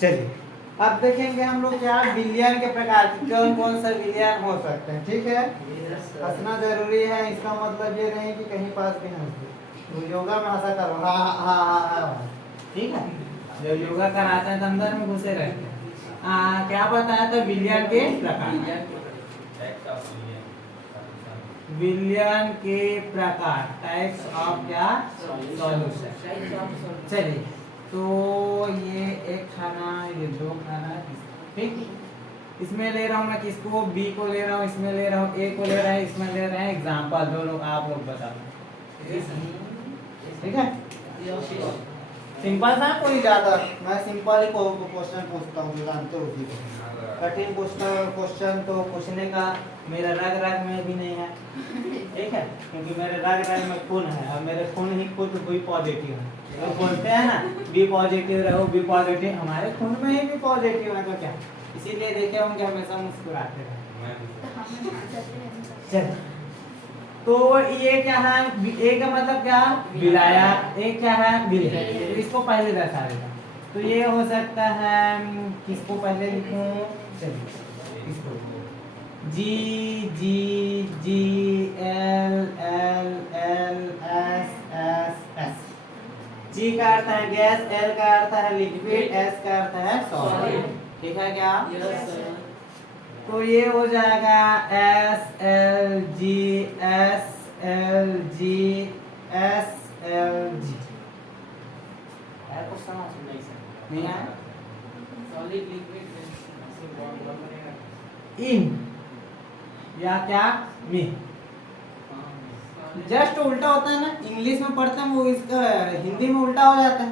चलिए अब देखेंगे हम लोग क्या विलयन के प्रकार, कौन कौन सा विलयन हो सकते हैं। ठीक है, हंसना जरूरी है, इसका मतलब ये नहीं कि कहीं पास भी हंस दे। तो योगा में हंसा करो, हाँ हाँ हाँ हाँ, ठीक है। जब योगा कराते हैं तो अंदर में घुसे रहते हैं। क्या बताया था विलयन के प्रकार, विलयन के प्रकार, टाइप्स ऑफ क्या सॉल्यूशन। चलिए तो ये एक खाना, ये दो खाना, ठीक। इसमें ले रहा हूँ मैं किसको, बी को ले रहा हूँ, इसमें ले रहा हूँ, ए को ले रहा है, इसमें ले रहे हैं। एग्जाम्पल दो लोग आप लोग बता दो, ठीक है। सिंपल था, कोई ज्यादा मैं सिंपल ही क्वेश्चन पूछता हूँ, जानते हो उसी को। कठिन क्वेश्चन तो पूछने का मेरा रग रग में भी नहीं है, ठीक है, क्योंकि मेरे रग रग में खून है और मेरे खून ही खुद भी पॉजिटिव है। तो बोलते हैं ना बी पॉजिटिव रहो, बी पॉजिटिव, हमारे खून में ही भी पॉजिटिव है, तो क्या, इसीलिए देखे होंगे हमेशा मुस्कुराते रहे। चल तो ये क्या है, ए का मतलब क्या, बिलाया, ए क्या है, बिल, तो इसको पहले दर्शा देगा। तो ये हो सकता है, किसको पहले लिखूं, चलिए इसको, G G G L L L S S S. G का अर्थ है गैस, एल का अर्थ है लिक्विड, एस का अर्थ है सॉलिड, ठीक है क्या? तो ये हो जाएगा S L G S L G S L G. नहीं आया? सॉलिड लिक्विड इन या क्या में, जस्ट उल्टा होता है ना, इंग्लिश में पढ़ते हैं वो इसका हिंदी में उल्टा हो जाता है।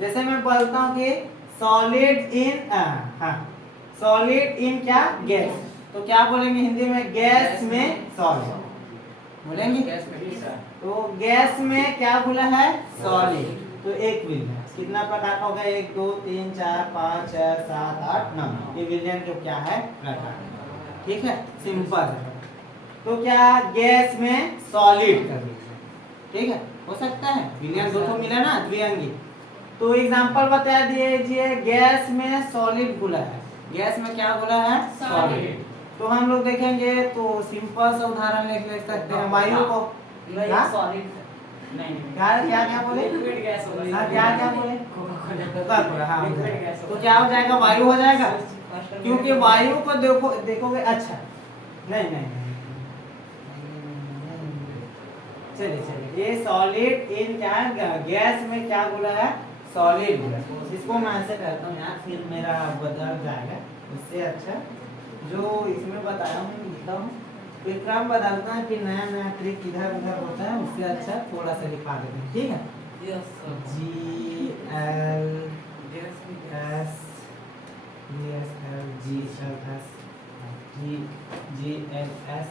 जैसे मैं बोलता हूँ कि सॉलिड इन, हाँ सॉलिड इन क्या गैस, तो क्या बोलेंगे हिंदी में, गैस में सॉलिड बोलेंगे। तो गैस में क्या बोला है, सॉलिड। तो एक विलयन कितना प्रकार का होगा, 1 2 3 4 5 6 7 8 9, ये विलयन जो क्या है प्रकार, ठीक है, सिंपल है। तो क्या गैस में सॉलिड कर दीजिए, ठीक है, हो सकता है विलयन दो तो मिला ना द्विअंगी। तो एग्जांपल बता दीजिए, गैस में सॉलिड घुला है, गैस में क्या घुला है, सॉलिड। तो हम लोग देखेंगे तो सिंपल सा उदाहरण ले सकते हैं, वायु को, सॉलिड नहीं, क्या क्या क्या बोले, लिक्विड गैस होगा, क्या क्या बोले, कोका-कोला, हाँ लिक्विड गैस तो क्या हो जाएगा, वायु हो जाएगा, क्योंकि वायु को देखोगे, अच्छा नहीं नहीं चलिए ये सॉलिड इन क्या है, गैस में क्या बोला है, सॉलिड। इसको मैं ऐसे करता हूँ यार, फिर मेरा बदल जाएगा, उससे अच्छा जो इसमें बताया हूँ लिखता हूँ, विक्रम बदलता है, फिर नया नया ट्रिक इधर उधर होता है, उससे अच्छा थोड़ा सा लिखा देते हैं, ठीक है। G L S G L S G L S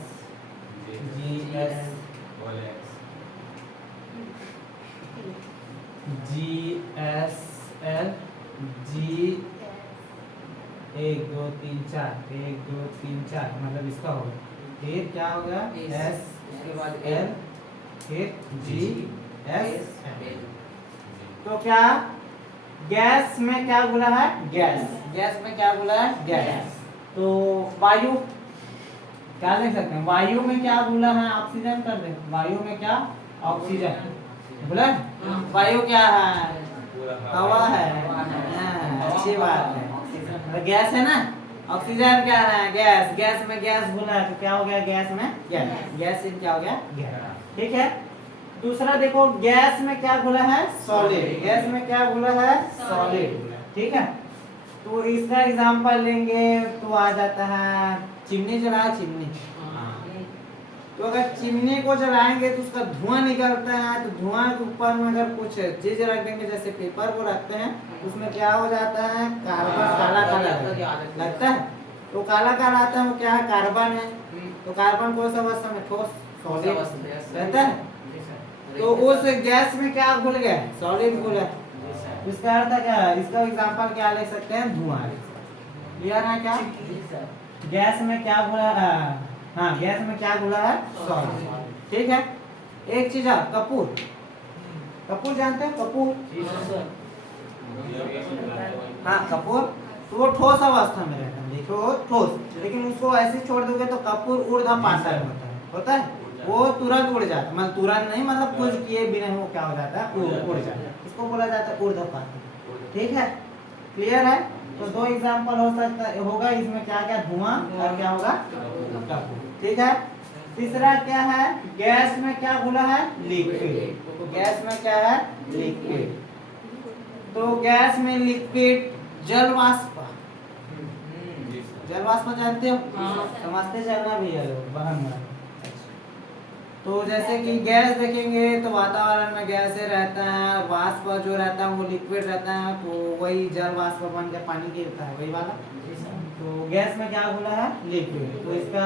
G S G S L G 1 2 3 4 1 2 3 4 मतलब इसका होगा, फिर क्या होगा, एस उसके बाद एल, फिर जी एस एल। तो क्या गैस में क्या बोला है, गैस, गैस में क्या बोला है, गैस। तो वायु क्या देख सकते हैं, वायु में क्या बोला है, ऑक्सीजन कर दे, वायु में क्या, ऑक्सीजन बोला, वायु क्या है, हवा है, अच्छी बात है, गैस है ना, ऑक्सीजन क्या है, गैस, गैस में गैस बोला है, तो क्या हो गया, गैस में गैस, गैस से क्या हो गया, गैस, ठीक है। दूसरा देखो, गैस में क्या बोला है, सॉलिड, गैस में क्या बोला है, सॉलिड, ठीक है। तो इसका एग्जांपल लेंगे तो आ जाता है, चिमनी जला, चिमनी, तो अगर चिमनी को जलाएंगे तो उसका धुआं निकलता है, तो धुआं के ऊपर में अगर कुछ चीज रख देंगे, जैसे पेपर को रखते हैं, उसमें क्या हो जाता है, कार्बन काला काला लगता है, तो काला काला आता है, वो क्या है, कार्बन है, तो कार्बन कौन सा अवस्था में, ठोस सॉलिड रहता है। तो उस गैस में क्या घुल गया, सॉलिड घुला, इसका अर्थ क्या है, इसका एग्जांपल क्या ले सकते हैं, धुआं। क्लियर है क्या, गैस में क्या घुला, हाँ गैस में क्या घुला है, सॉलिड, ठीक है। एक चीज है, कपूर, कपूर जानते हैं, कपूर हाँ कपूर, तो वो ठोस अवस्था में रहता है, देखो ठोस, लेकिन उसको ऐसे छोड़ दोगे तो कपूर ऊर्ध्वपातल होता है, वो तुरंत उड़ जाता है, मतलब तुरंत नहीं, मतलब कुछ किए बिना वो क्या हो जाता है, उड़ जाता है, इसको बोला जाता है ऊर्ध्वपातल। ठीक है, क्लियर है। तो दो एग्जांपल हो सकता होगा इसमें, क्या क्या, धुआं और क्या होगा, कपूर। ठीक है। तीसरा क्या है, गैस में क्या बोला है, लिक्विड। तो गैस में क्या है, लिक्विड। तो गैस में लिक्विड जल वाष्प, जल वाष्प जानते हो, समझते चलना भैया लोग बहन में। तो जैसे कि गैस देखेंगे तो वातावरण में गैसें रहता है, वाष्प जो रहता है वो लिक्विड रहता है, तो वही जल वाष्प बन के पानी गिरता है, वही वाला। तो गैस में क्या बोला है, लिक्विड। तो इसका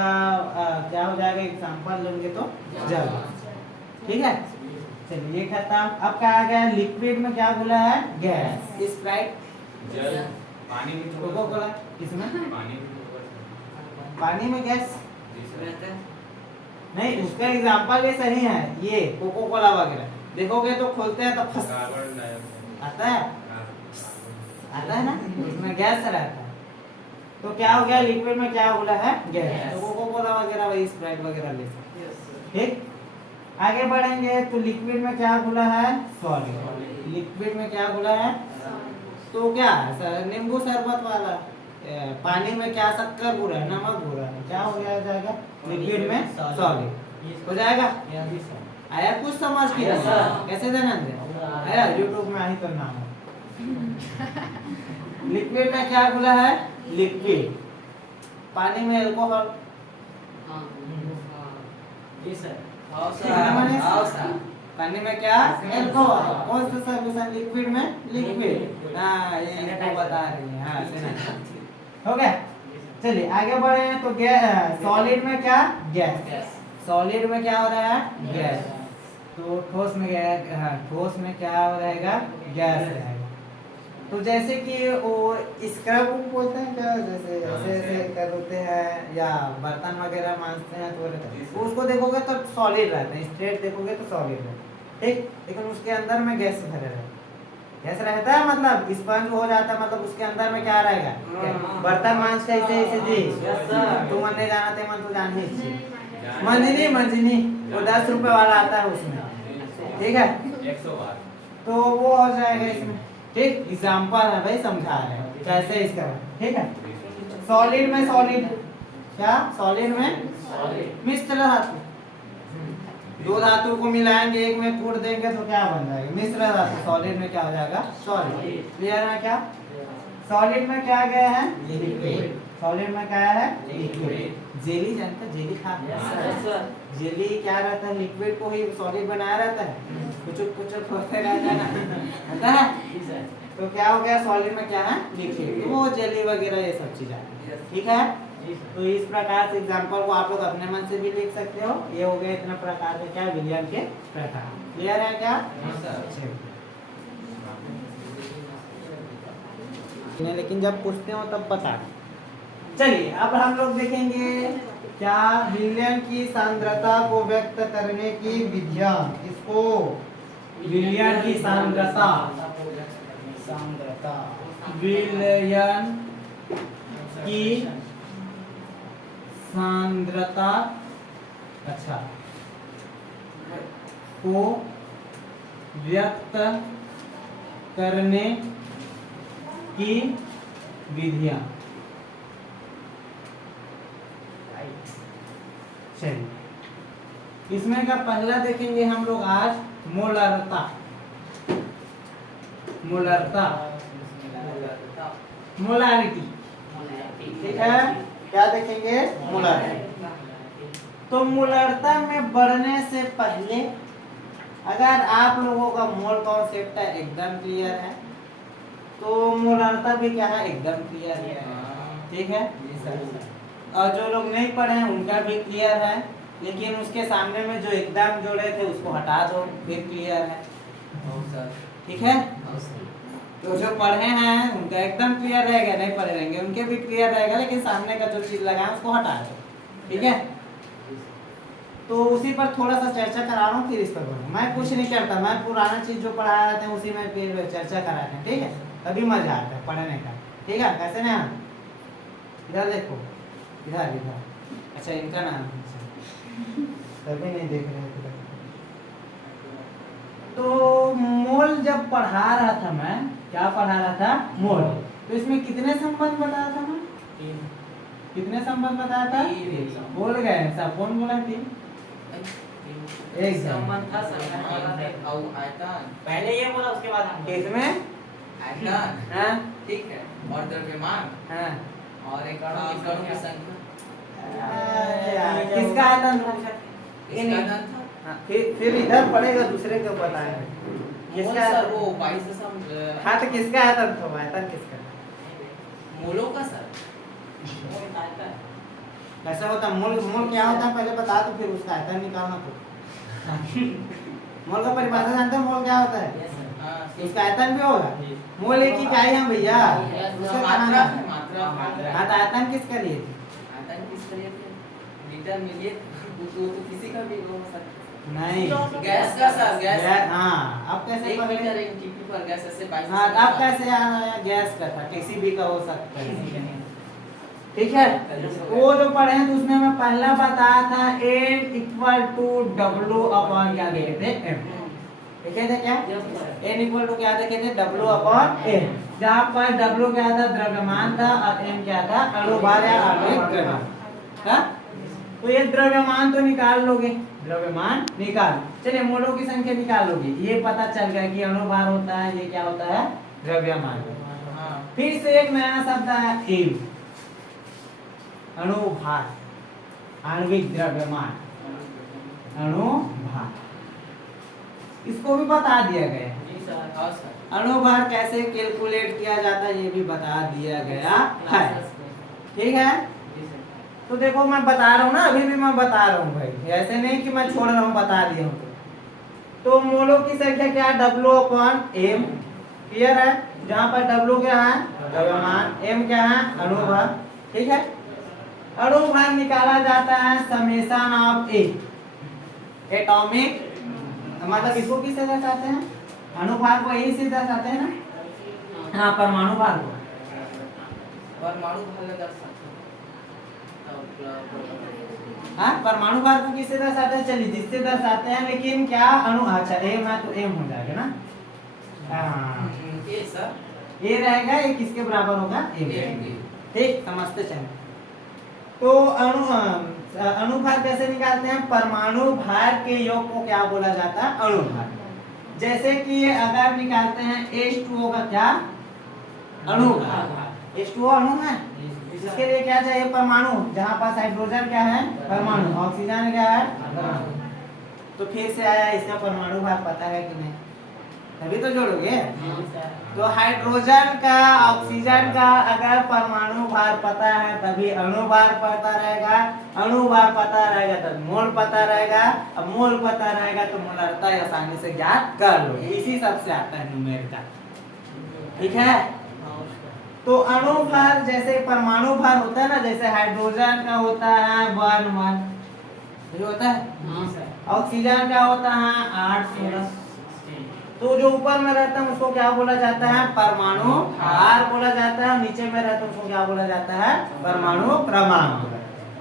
क्या हो जाएगा, एग्जांपल लेंगे तो जल वाष्प। ठीक है, चलिए ये खत्म। अब क्या आ गया, लिक्विड में क्या बोला है, गैस। स्प्राइट, जल, पानी भी तो कोको कोला, किसमें, पानी भी तो पानी में गैस रहता है। नहीं, उसका एग्जांपल भी सही है, ये कोको कोला वगैरह देखोगे तो खोलते हैं तो फस कार्बन डाइऑक्साइड आता है, आता है ना, उसमें गैस रहता है। तो क्या हो गया, लिक्विड में क्या बोला है, गैस। तो कोको कोला वगैरह वही स्प्राइट वगैरह ले सकते हैं। ठीक, आगे बढ़ेंगे तो लिक्विड में क्या बोला है, सॉलिड। लिक्विड में क्या बोला है, तो क्या नींबू शरबत वाला, पानी में क्या शक्कर बुरा है, नमक बुरा है, क्या हो गया जाएगा, लिक्विड में सॉलिड हो जाएगा। आया कुछ समझ के, कैसे धनंजय आया, यूट्यूब में ही करना है। लिक्विड में क्या बोला है, लिक्विड, पानी में अल्कोहल, पानी में क्या, अल्कोहल। कौन सा सॉल्यूशन, लिक्विड में, लिक्विड, हाँ ये इनको बता रही है, हाँ हो गया। चलिए आगे बढ़े तो गैस, सॉलिड में क्या, गैस। सॉलिड में क्या हो रहा है, गैस। तो ठोस में क्या, हाँ ठोस में क्या रहेगा, गैस रहेगा। तो जैसे कि वो स्क्रब बोलते हैं क्या, जैसे ऐसे ऐसे कर होते हैं या बर्तन वगैरह मांजते हैं तो उसको देखोगे तो सॉलिड रहता है, स्ट्रेट देखोगे तो सॉलिड रहता है। ठीक, लेकिन उसके अंदर में गैस भरे रहता है, गैस रहता है, मतलब स्पंज हो जाता है, मतलब उसके अंदर में क्या रहेगा, बर्तन मांज के ऐसे ऐसे जी तुम मन नहीं जाना थे, मन तो जान ही मंजनी, मंजनी वो 10 रुपए वाला आता है उसमें। ठीक है, 112 तो वो हो जाएगा इसमें। ठीक, एग्जांपल है भाई, समझा रहे हैं कैसे इसका। ठीक है, सॉलिड में सॉलिड क्या, सॉलिड में मिश्र धातु, दो धातु को मिलाएंगे, एक में कूट देंगे तो क्या बन जाएगा, मिश्र धातु। सॉलिड में क्या हो जाएगा, सॉलिड। क्लियर है क्या, सॉलिड में क्या गया है, लिक्विड। सॉलिड में क्या है, लिक्विड। जेली जानते, जेली खा, जेली क्या रहता है, लिक्विड को ही सॉलिड बनाया रहता है, कुछ कुछ होते रहता है ना, होता है। तो क्या हो गया, सॉलिड में क्या है, लिक्विड, तो वो जेली वगैरह ये सब चीजें। ठीक है, तो इस प्रकार से एग्जांपल को आप लोग अपने मन से भी लिख सकते हो। ये हो गए इतने प्रकार के क्या, विलियम के प्रकार। क्लियर है क्या, लेकिन जब पूछते हो तब बता। चलिए अब हम लोग देखेंगे क्या, विलियम की सांद्रता को व्यक्त करने की विधियां। इसको विलियम की सांद्रता, विलियम की सांद्रता, अच्छा, को व्यक्त करने की विधियां। चलिए इसमें का पहला देखेंगे हम लोग आज, मोलरता। मोलरता, मोलारिटी। ठीक है, क्या देखेंगे, मोलरता। तो मोलरता में बढ़ने से पहले अगर आप लोगों का मोल कॉन्सेप्ट है एकदम क्लियर है, तो मोलरता भी क्या है, एकदम क्लियर है। ठीक है, और जो लोग नहीं पढ़े हैं उनका भी क्लियर है, लेकिन उसके सामने में जो एकदम जोड़े थे उसको हटा दो, भी क्लियर है। ठीक है, तो जो पढ़े हैं उनका एकदम क्लियर रहेगा, नहीं पढ़े रहेंगे उनके भी क्लियर रहेगा, लेकिन सामने का जो चीज लगाए उसको हटा दो। ठीक है, तो उसी पर थोड़ा सा चर्चा करा फिर इस पर बोलूँ। मैं कुछ नहीं करता, मैं पुराना चीज जो पढ़ाया था उसी में फिर चर्चा कराते हैं। ठीक है, तभी मजा आता है पढ़ने का। ठीक है, कैसे ना, इधर देखो, इधर इधर, अच्छा इनका नाम तभी नहीं देख रहे थे। तो मोल जब पढ़ा रहा था मैं, क्या पढ़ा रहा था, मोल, तो इसमें कितने संबंध बताया था मैं, कितने संबंध बताया था, बोल गए सब, कौन बोला तीन, एक संबंध था संबंध और आयतन, पहले ये बोला उसके बाद हम इसमें आयतन, हाँ ठीक है, और द्रव्यमान, हाँ और एक अणु की संख्या, किसका आयतन था, इसका आयतन था। हाँ, फिर इधर पड़ेगा, दूसरे को बताएंगे मोल किसका, सर वो 22 हाँ तो किसका आयतन था, आयतन किसका, मोलों का सर, कैसा होता है मोल, मोल क्या होता है पहले बता, तो फिर उसका आयतन निकालना तो मोल का परिभाषा जानते हो, मोल क्या होता है, हाँ, उसका आयतन भी होगा, मोल एक इकाई है भैया, उसका क्या नाम मात्रा है? है, मात्रा, हाँ तो आयतन किसका लिए थे? आयतन किस तरह से लीटर मिलिए, तो किसी का भी हो सकता है। नहीं, गैस का सर, गैस हाँ अब कैसे 1 पकड़े? मीटर एमटीपी पर गैस ऐसे 22 हाँ अब कैसे आ रहा है, गैस का था, किसी भी का हो सकता है, ठीक है। वो जो पढ़े हैं तो उसमें मैं पहला बताया था n equal to W upon क्या देखे थे, m, देखे थे क्या, n इक्वल टू क्या देखे थे, W अपॉन m, जहाँ पर W क्या था, द्रव्यमान था, और m क्या था, अणुभार या आणविक द्रव्यमान था। तो ये द्रव्यमान तो निकाल लोगे, द्रव्यमान निकाल, चलिए मोलों की संख्या निकाल लोगे, ये पता चल गया कि अणुभार होता है, ये क्या होता है, द्रव्यमान। हाँ, फिर से एक नया शब्द आया एम, अणुभार, आणविक द्रव्यमान, अणुभार, इसको भी बता दिया गया है। जी सर, हाँ सर, अणुभार कैसे कैलकुलेट किया जाता है ये भी बता दिया गया है, ठीक है। जी सर, तो देखो मैं बता रहा हूँ ना, अभी भी मैं बता रहा हूँ भाई, ऐसे नहीं कि मैं छोड़ रहा हूँ, बता दिया हूँ। तो मोलों की संख्या क्या है, W अपॉन m, क्लियर है, जहाँ पर W क्या है, द्रव्यमान, m क्या है, अणुभार, ठीक है। अणुभार निकाला जाता है समेशन ऑफ ए, एटॉमिक, मतलब इसको किससे दर्शाते हैं, अणुभार को यही से दर्शाते हैं ना, हाँ परमाणु भार को, परमाणु भार लगा सकते हाँ परमाणु भार को किससे दर्शाते हैं, चलिए जिससे दर्शाते हैं, लेकिन क्या अणु, अच्छा एम है तो एम हो जाएगा ना, हाँ ये सर, ये रहेगा, ये किसके बराबर होगा, एम, ठीक, समझते चलें। तो अणुभार कैसे निकालते हैं, परमाणु भार के योग को क्या बोला जाता है, अणुभार। जैसे कि अगर निकालते हैं H2O का क्या, अणुभार, H2O अणु है, इसके लिए क्या चाहिए, परमाणु, जहाँ पास हाइड्रोजन क्या है, परमाणु, ऑक्सीजन क्या है, परमाणु। तो फिर से आया, इसका परमाणु भार पता है कि नहीं, तभी तो जोड़ोगे। तो हाइड्रोजन का, ऑक्सीजन का अगर परमाणु भार पता है तभी अणुभार पता रहेगा, अणुभार पता रहेगा तब मोल पता रहेगा, अब मोल पता रहेगा तो मोलरता आसानी से ज्ञात कर लो, इसी सबसे आता है न्यूमेरिकल, ठीक है। तो अणुभार जैसे परमाणु भार होता है ना, जैसे हाइड्रोजन का होता है 1 जो होता है, ऑक्सीजन का होता है 8 तो जो ऊपर में रहता है उसको क्या बोला जाता है, परमाणु भार बोला जाता है, नीचे में रहता है उसको क्या बोला जाता है, परमाणु क्रमांक।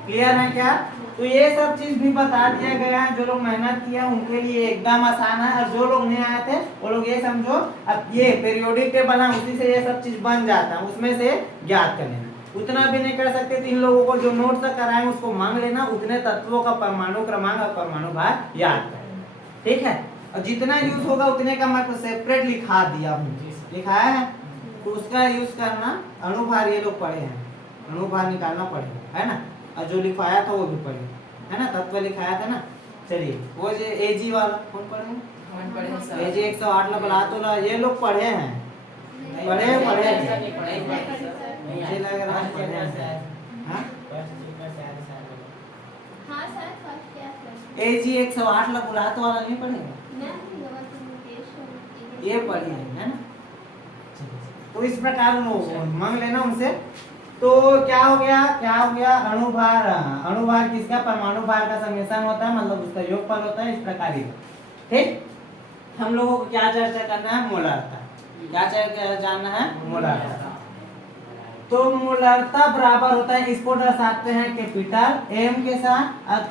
क्लियर है क्या, तो ये सब चीज भी बता दिया गया है, जो लोग मेहनत किया उनके लिए एकदम आसान है, और जो लोग नहीं आए थे वो लोग ये समझो, अब ये पीरियोडिक टेबल है उसी से ये सब चीज बन जाता है, उसमें से ज्ञात कर लेना, उतना भी नहीं कर सकते तो इन लोगों को जो नोट से कराएं उसको मांग लेना, उतने तत्वों का परमाणु क्रमांक और परमाणु भार याद कर, ठीक है। और जितना यूज होगा उतने का मैं तो सेपरेट लिखा दिया हूँ, लिखाया है, तो उसका यूज करना। अणुभार ये लोग पढ़े हैं, अणुभार निकालना पड़ेगा, है ना, और जो लिखवाया था वो भी पढ़े, है ना, तत्व लिखाया था ना। चलिए वो जो एजी वाला कौन पढ़े हैं, हम पढ़े सर, एजी 108 ला बुला तो ला, ये लोग पढ़े हैं, पढ़े नहीं मुझे पढ़े लग रहा है पढ़े हैं, हाँ हाँ सर, फर्स्ट क्लास में। एजी 108 ला बुला तो वाला नहीं पढ़ेगा, ये पढ़ी है ना। तो इस प्रकार मांग लेना उनसे। तो क्या हो गया, अणुभार, अणुभार किसका, परमाणु भार का समेशन होता है, मतलब उसका योगफल होता है, इस प्रकार ही, ठीक। हम लोगों को क्या चर्चा करना है, मोलरता, क्या चाहिए जानना है? मोलारता। तो मोलारता बराबर होता है, इसको दर्शाते हैं कैपिटल एम के साथ,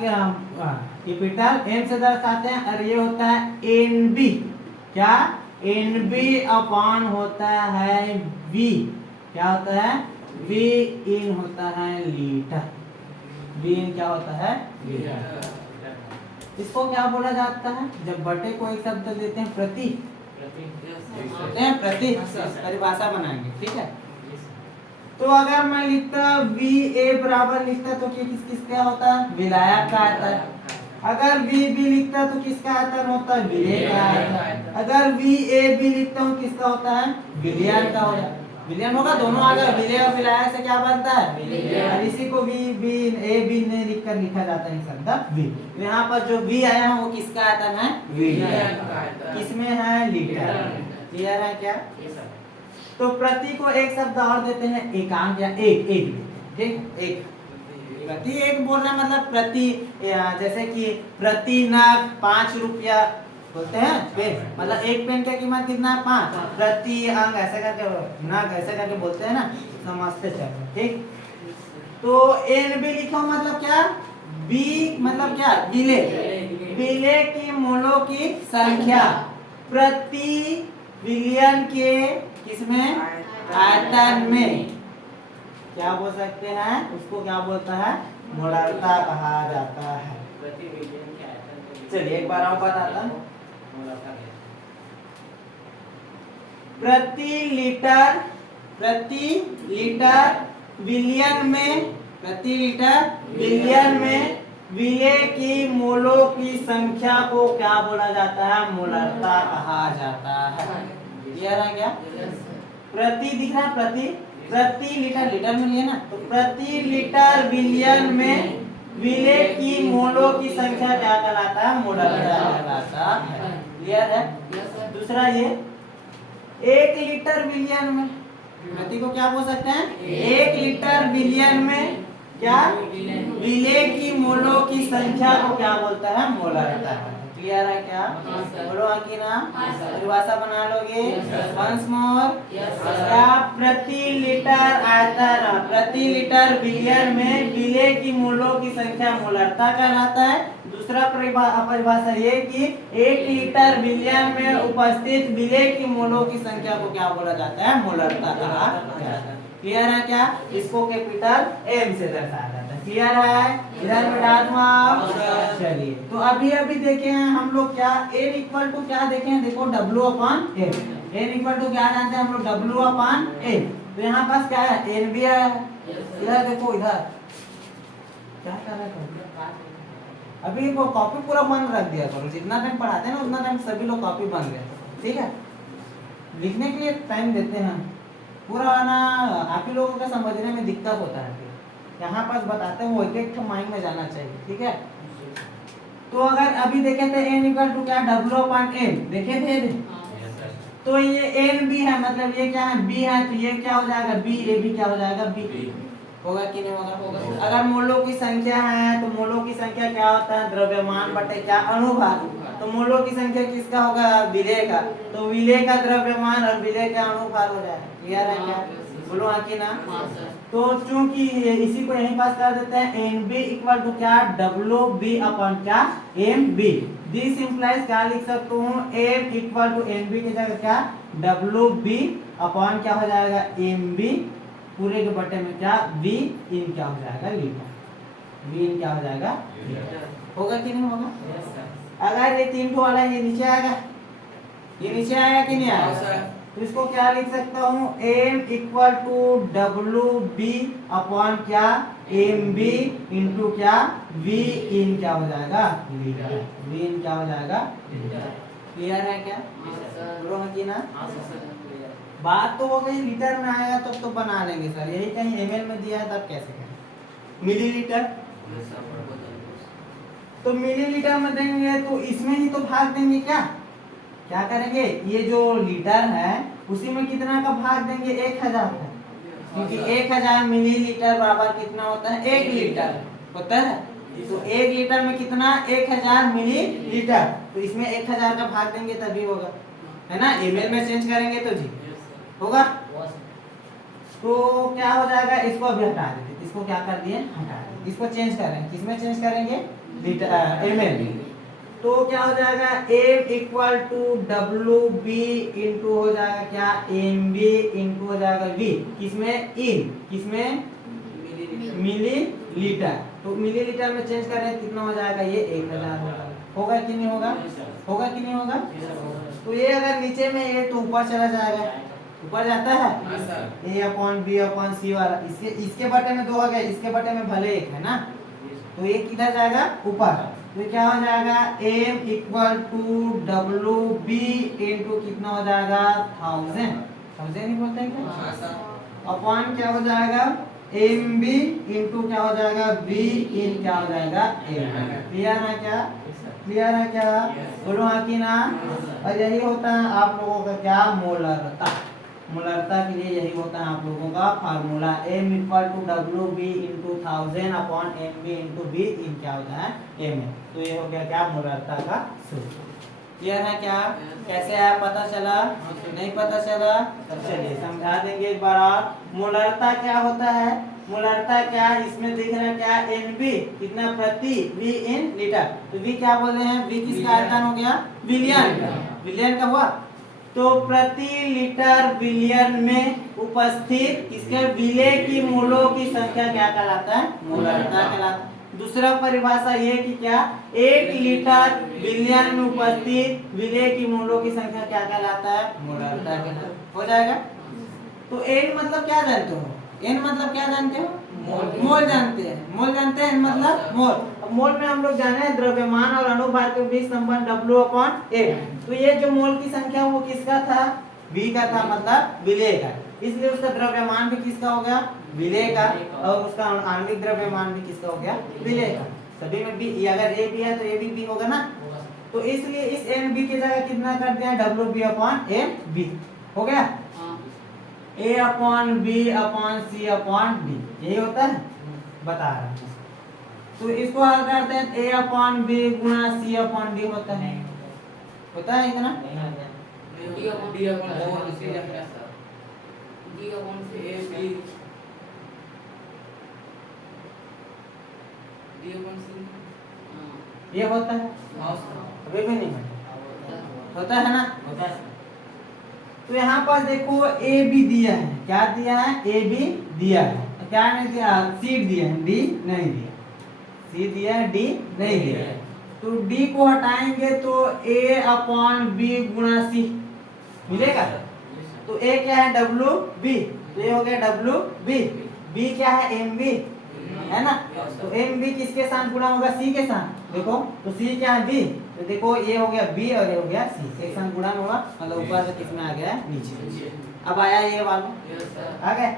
कैपिटल एम से दर्शाते हैं, और ये होता है एन बी। क्या? एन बी अपॉन होता है वी। क्या होता है? वी इन होता है लीटर। वी इन क्या होता है? लीटर। इसको क्या बोला जाता है? जब बटे को एक शब्द देते हैं प्रति, बोलते हैं प्रति, परिभाषा बनाएंगे, ठीक है। तो अगर मैं लिखता वी ए बराबर लिखता तो किस किसका होता है? विलायक का आता है। अगर वी बी लिखता तो किसका आयतन होता है? विलेय का आयतन। अगर वी ए बी लिखता हूँ किसका होता है? विलयन का होगा। विलयन होगा, दोनों अगर विलेय और विलायक से क्या बनता है? और इसी को वी बी ए बी ने लिखकर लिखा जाता है शब्द वी। तो यहाँ पर जो वी आया है वो किसका आयतन है? विलयन का। किसमें है? लीटर। क्लियर है क्या? तो प्रति को एक शब्द और देते हैं एकांक या एक। ठीक, एक प्रति एक बोलना मतलब प्रति, जैसे कि प्रति नग 5 रुपया बोलते हैं पेन, मतलब एक पेन की कीमत कितना है? 5। प्रति अंग ऐसे करके, नग ऐसे करके बोलते हैं ना, समझते चलो, ठीक। तो एन बी लिखो मतलब क्या? बी मतलब क्या? विलेय। विलेय की मूलों की संख्या प्रति विलियन के किसमें? आयतन में। क्या बोल सकते हैं? उसको क्या बोलता है? मोलारता कहा जाता है। चलिए एक बार और बताता हूं। प्रति लीटर विलियन में, प्रति लीटर विलियन में विलेय की मोलों की संख्या को क्या बोला जाता है? मोलारता कहा जाता है। क्लियर है क्या? प्रति दिख रहा है, प्रति लीटर, लीटर में लिए ना, तो प्रति लीटर विलियन में विलेय की मोलों की संख्या क्या कहलाता है? मोलारता कहलाता है। क्लियर है? दूसरा ये 1 लीटर विलियन में, प्रति को क्या बोल सकते हैं? 1 लीटर विलियन में क्या? विलेय की मोलों की संख्या को क्या बोलता है? मोलारता है। क्लियर है क्या? बोलो अकीना, परिभाषा बना लोगे? Once more. क्या? प्रति लीटर आयतन, प्रति लीटर विलियन में विलेय की मोलों की संख्या मोलारता कहलाता है। दूसरा परिभाषा ये कि 1 लीटर विलियन में उपस्थित विलेय की मोलों की संख्या को क्या बोला जाता है? मोलारता कहा जाता है। क्लियर है क्या? इसको कैपिटल एम से दर्शाया जाता है। क्लियर है? इधर बैठा दूं आप। चलिए, तो अभी देखे हैं हम लोग क्या? n इक्वल टू क्या देखे हैं? देखो W upon n। n equal to क्या जानते हैं हम लोग? W upon n। तो यहाँ पास क्या है? n भी है। इधर देखो, इधर क्या कर रहे हो? अभी वो कॉपी पूरा बंद रख दिया करो। जितना टाइम पढ़ाते हैं ना उतना टाइम सभी लोग कॉपी बंद रहे, ठीक है? लिखने के लिए टाइम देते हैं पूरा ना, आप ही लोगों का समझने में दिक्कत होता है। यहाँ पास बताते हैं वो एक माइंड में जाना चाहिए, ठीक है? तो अगर अभी देखे थे n इक्वल टू क्या? W अपॉन n देखे थे। तो ये n भी है, मतलब ये क्या है? b है, तो ये क्या हो जाएगा? b a b क्या हो जाएगा? b होगा कि नहीं होगा? अगर मोलों की संख्या है तो मोलों की संख्या क्या होता है? द्रव्यमान बटे क्या? अनुभाग। तो मोलों की संख्या किसका होगा? विलेय का। तो विलेय का द्रव्यमान और विलेय का अनुभाग हो जाएगा। क्लियर है क्या? बोलो हाँ कि ना? तो चूंकि इसी को यहीं पास कर देते हैं, एन बी इक्वल टू क्या? डब्ल्यू बी अपॉन क्या? M B. दिस इंप्लाइज क्या लिख सकता हूँ? M equal to N B की जगह क्या? डब्ल्यू बी अपॉन क्या हो जाएगा? एम बी पूरे के बटे में क्या? वी इन क्या हो जाएगा? लीटर। वी इन क्या हो जाएगा? लीटर। होगा कि नहीं होगा? अगर ये 3 वाला ये नीचे आएगा, ये नीचे आएगा कि नहीं आएगा? तो इसको क्या लिख सकता हूँ? M equal to W B upon क्या? एम बी इंटू क्या? वी इन क्या हो जाएगा? लीटर। वी इन क्या हो जाएगा? लीटर। क्लियर है क्या? बोलो हाँ कि ना? बात तो हो गई, लीटर में आएगा तब तो बना लेंगे सर। यही कहीं एमएल में दिया है तब कैसे करें? मिलीलीटर। तो मिलीलीटर में देंगे तो इसमें ही तो भाग देंगे। क्या करेंगे? ये जो लीटर है उसी में कितना का भाग देंगे? 1000 का, क्योंकि 1000 मिलीलीटर बराबर कितना होता है? 1 लीटर होता है। तो 1 लीटर में कितना? 1000 मिलीलीटर। तो इसमें 1000 का भाग देंगे तभी होगा, है ना? एमएल में चेंज करेंगे तो जी होगा। तो क्या हो जाएगा, इसको अभी हटा देते, इसको क्या कर दिए, हटा दिए, इसको चेंज करेंगे, किसमें चेंज करेंगे, ml में। तो क्या हो जाएगा, m equal to W B into हो जाएगा क्या, एम बी इंटू हो जाएगा v, किसमें, किसमें, मिलीलीटर। तो मिलीलीटर में चेंज कर रहे हैं, कितना हो जाएगा, ये 1000 होगा कि नहीं होगा, होगा कि नहीं होगा। तो ये अगर नीचे में है तो ऊपर चला जाएगा, ऊपर जाता है a अपॉन बी अपॉन सी वाला, इसके बटे में 2 आ गया, इसके बटे में भले 1 है ना, तो ये किधर जाएगा, ऊपर। तो क्या हो जाएगा, m equal to W B into कितना हो जाएगा, 1000 ही बोलते हैं क्या, अपॉन क्या हो जाएगा, एम बी इंटू क्या हो जाएगा, बी इन क्या हो जाएगा, एम। क्लियर है क्या, क्लियर है क्या, बोलो हाँ कि ना। और यही होता है आप लोगों का क्या, मोलरता। मोलरता के लिए यही होता है आप लोगों का formula, m equal to W B into 1000 upon M B into B in क्या होता है, एम। तो ये हो गया क्या, मोलरता का सूत्र। क्लियर है क्या, कैसे आया पता चला, नहीं पता चला, तब चलिए समझा देंगे एक बार और। मोलरता क्या होता है, मोलरता क्या, इसमें दिख रहा है क्या, एनबी कितना, प्रति वी इन लीटर। तो वी क्या बोल रहे हैं, वी किसका आयतन हो गया, बिलियन, बिलियन का हुआ। तो प्रति लीटर बिलियन में उपस्थित किसके, विलेय की मोलों की संख्या क्या कहलाता है, मोलरता कहलाता है। दूसरा परिभाषा ये कि क्या, 1 लीटर बिलियन में उपस्थित विलेय की मोलों की संख्या क्या कहलाता है, मोलरता कहलाता है। हो जाएगा। तो n मतलब क्या जानते हो, n मतलब क्या जानते हो, मोल जानते हैं, मोल जानते हैं, मतलब मोल। अब मोल में हम लोग जाने हैं द्रव्यमान और अनुभार के बीच संबंध W अपॉन A। तो ये जो मोल की संख्या वो किसका था, V का था, मतलब विलेय का, इसलिए उसका द्रव्यमान भी किसका हो गया, विलेय का, और उसका आणविक द्रव्यमान भी किसका हो गया, विलेय का। सभी में B, अगर A भी है तो A भी B होगा ना। तो इसलिए इस NB की जगह कितना कर दिया, WB अपॉन MB हो गया, A upon B upon C upon D, यही होता है, बता रहा हूँ। तो इसको हल करते हैं, A अपॉन बी गुणा सी अपॉन डी होता है, होता है इतना, ये होता है, अभी भी नहीं होता है ना। तो यहाँ पर देखो ए बी दिया है, क्या दिया है, ए बी दिया है, तो क्या नहीं दिया, सी दिया है, डी नहीं दिया, सी दिया है, डी नहीं दिया। तो डी को हटाएंगे तो ए अपॉन बी गुणा सी मिलेगा। तो ए क्या है, डब्ल्यू बी, तो ये हो गया डब्ल्यू बी, बी क्या है, एम बी है ना। तो एम बी किसके साथ गुणा होगा, सी के साथ, देखो तो सी क्या है, बी, तो देखो ये हो गया बी और ये हो गया सी, एक साथ गुणा होगा, मतलब ऊपर से किसमें आ गया, नीचे। अब आया ये वाला, आ गए।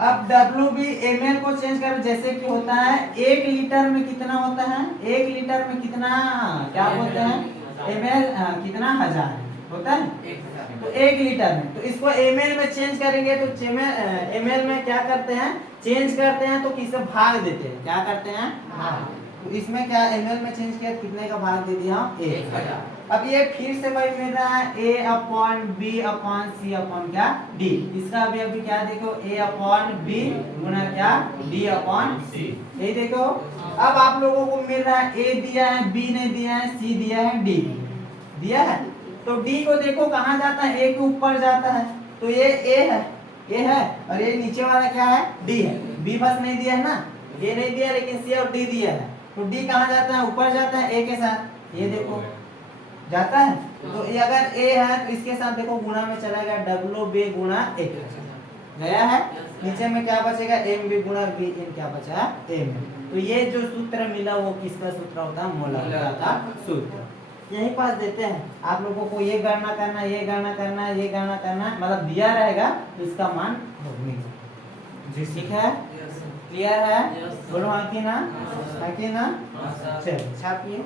अब डब्ल्यू बी एम एल को चेंज कर, जैसे कि होता है 1 लीटर में कितना होता है, 1 लीटर में कितना, क्या बोलते हैं, एम एल कितना, 1000 होता है। तो 1 लीटर में, तो इसको एम एल में चेंज करेंगे, तो एम एल में क्या करते हैं, चेंज करते हैं तो किसे भाग देते हैं, क्या करते हैं, भाग। तो इसमें क्या एम एल में चेंज किया, कितने का भाग दे दिया, 1000। अब ये फिर से वही मिल रहा है, ए upon B upon C upon क्या, डी। इसका अभी अभी क्या देखो, ए अपॉन बी गुना क्या, डी अपॉन सी, यही देखो। अब आप लोगों को मिल रहा है, ए दिया है, बी नहीं दिया है, सी दिया है, डी दिया है। तो डी को देखो कहाँ जाता है, ए के ऊपर जाता है, तो ये ए है, और ये नीचे वाला क्या है, डी है। बी बस नहीं दिया है ना, ए नहीं दिया, लेकिन सी और डी दिया है। तो डी कहाँ जाता है, ऊपर जाता है ए के साथ, ये देखो जाता है। तो ये अगर ए है तो इसके साथ देखो गुणा में चला गया, डब्ल्यू बी गुणा ए गया है, नीचे में क्या बचेगा, एम बी गुणा बी इन क्या बचा, एम। तो ये जो सूत्र मिला वो किसका सूत्र होता है, मोलरता का सूत्र। यही पास देते हैं आप लोगों को, ये गणना करना, ये गणना करना, ये गणना करना, मतलब दिया रहेगा तो इसका मान ढूंढने, ठीक है, क्लियर है, बोलो हाँ कि ना, हाँ कि ना, चलिए छापिए।